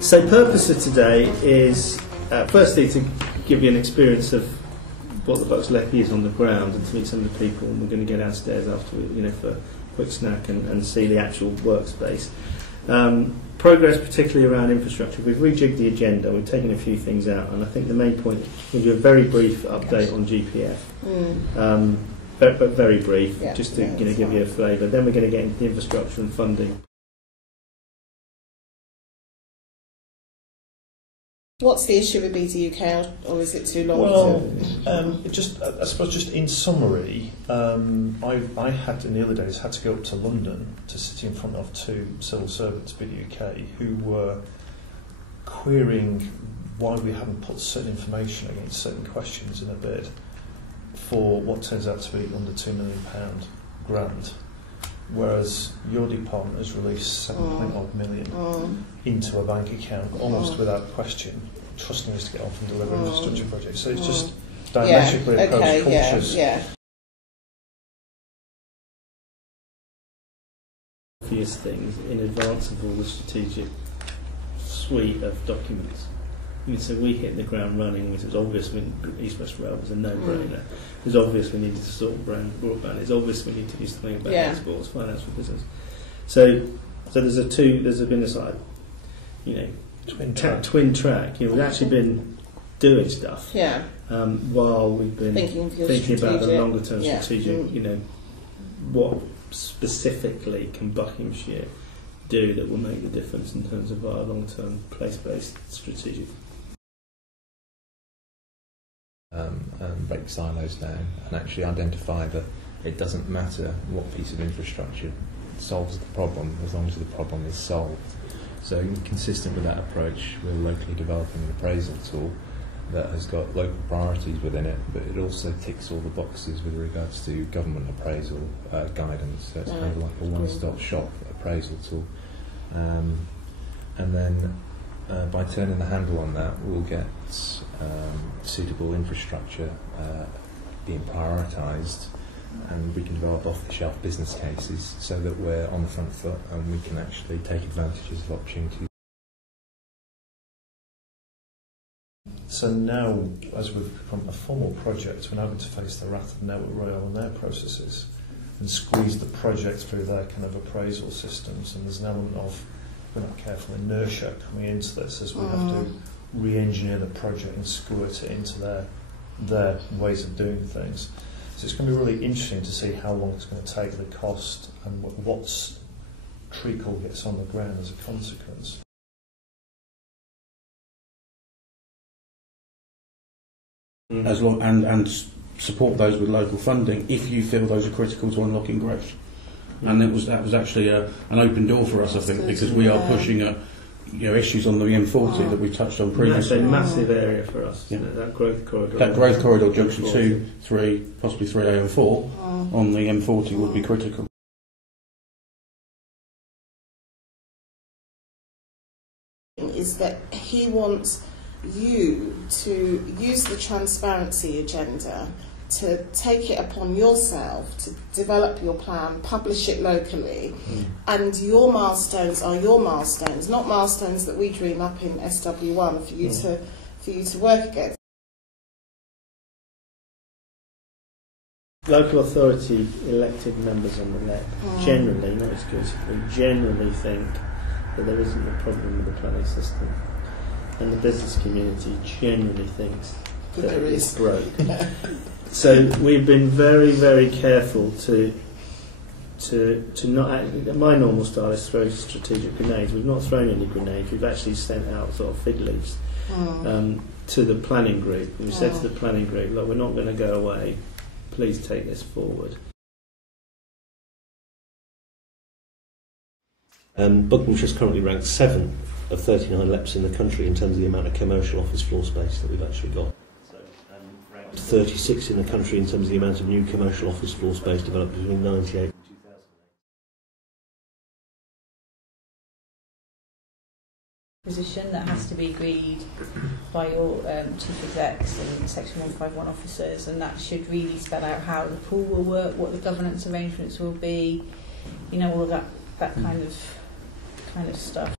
So purpose of today is firstly to give you an experience of what the Bucks LEP is on the ground and to meet some of the people, and we're going to go downstairs after, for a quick snack and see the actual workspace. Progress particularly around infrastructure. We've rejigged the agenda, we've taken a few things out, and I think the main point is we'll do a very brief update on GPF. But very brief, just to give you a flavour. Then we're going to get into the infrastructure and funding. What's the issue with BTUK, or is it too long? Well, I suppose just in summary, I had in the early days had to go up to London to sit in front of two civil servants, BTUK, who were querying why we hadn't put certain information against certain questions in a bid for what turns out to be under £2 million grant, whereas your department has released £7.odd million into a bank account almost without question, trusting us to get off and deliver infrastructure projects. So it's just diametrically opposed cultures. Obvious things in advance of all the strategic suite of documents. So we hit the ground running. It was obvious East West Rail was a no-brainer. It was obvious we needed to sort broadband. It's obvious we need to do something about exports, finance for business. So there's been this twin track. We've actually been doing stuff while we've been thinking about the longer term strategic. What specifically can Buckinghamshire do that will make the difference in terms of our long term place-based strategic. Break silos down and actually identify that it doesn't matter what piece of infrastructure solves the problem as long as the problem is solved. So consistent with that approach, we're locally developing an appraisal tool that has got local priorities within it, but it also ticks all the boxes with regards to government appraisal guidance. So it's kind of like a one-stop shop appraisal tool. And then by turning the handle on that, we'll get suitable infrastructure being prioritised, and we can develop off-the-shelf business cases so that we're on the front foot and we can actually take advantages of opportunities. So now, as we've become a formal project, we're now going to face the wrath of Network Royal and their processes and squeeze the project through their kind of appraisal systems, and there's an element of, if we're not careful, inertia coming into this as we have to re-engineer the project and squirt it into their ways of doing things. So it's going to be really interesting to see how long it's going to take, the cost, and what treacle gets on the ground as a consequence. As long and support those with local funding if you feel those are critical to unlocking growth. And that was actually an open door for us, I think, because we are pushing issues on the M40 that we touched on previously. That's a massive area for us. That growth corridor. That growth corridor, junction 2, 3, possibly 3A and 4 on the M40 would be critical. Is that he wants you to use the transparency agenda to take it upon yourself to develop your plan, publish it locally, and your milestones are your milestones, not milestones that we dream up in SW1 for you to work against. Local authority elected members on the LEP generally, not exclusively, generally think that there isn't a problem with the planning system, and the business community generally thinks that it's broke. So we've been very, very careful to not act. My normal style is throw strategic grenades. We've not thrown any grenades. We've actually sent out sort of fig leaves to the planning group. We said to the planning group, look, we're not going to go away. Please take this forward. Buckinghamshire is currently ranked 7 of 39 LEPs in the country in terms of the amount of commercial office floor space that we've actually got. 36 in the country in terms of the amount of new commercial office floor space developed between 1998 and 2008. Position that has to be agreed by your chief execs and section 151 officers, and that should really spell out how the pool will work, what the governance arrangements will be, all of that that kind of stuff.